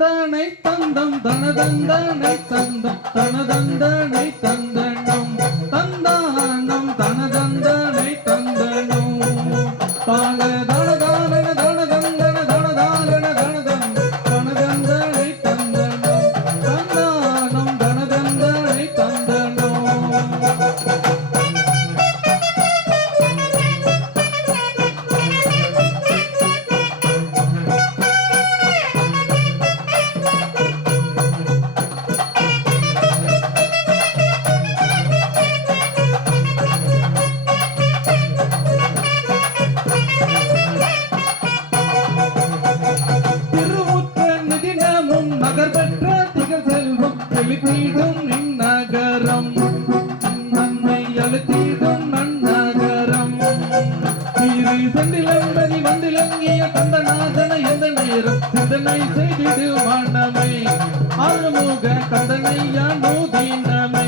தந்தனை தந்தம் தனதந்தனை தந்தம் தனதந்தனை தந்தனம். தந்த கருணை செய்திடு மன்னமை அருமுக கந்தனையா நூதினமே.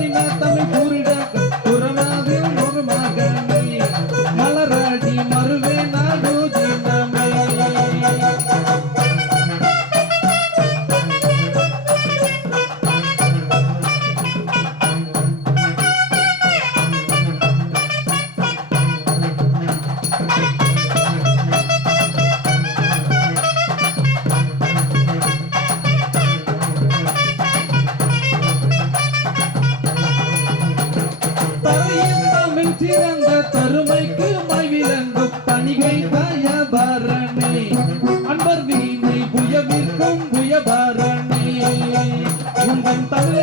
i'm not Tamil, Tamil, Tamil. 嗯。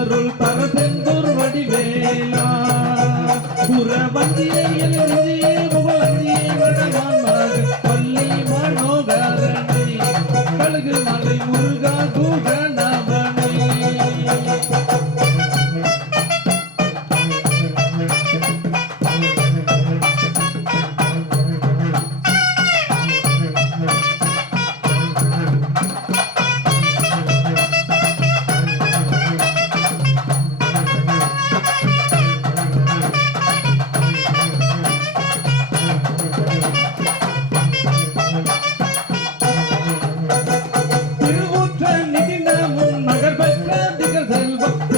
அருள் பரதெந்தூர் வடிவேலா. புற வந்தியில் எழுதியே புகழந்தியே பள்ளி மனோகரணி கழுகு மலை முருகா கூகன் 能一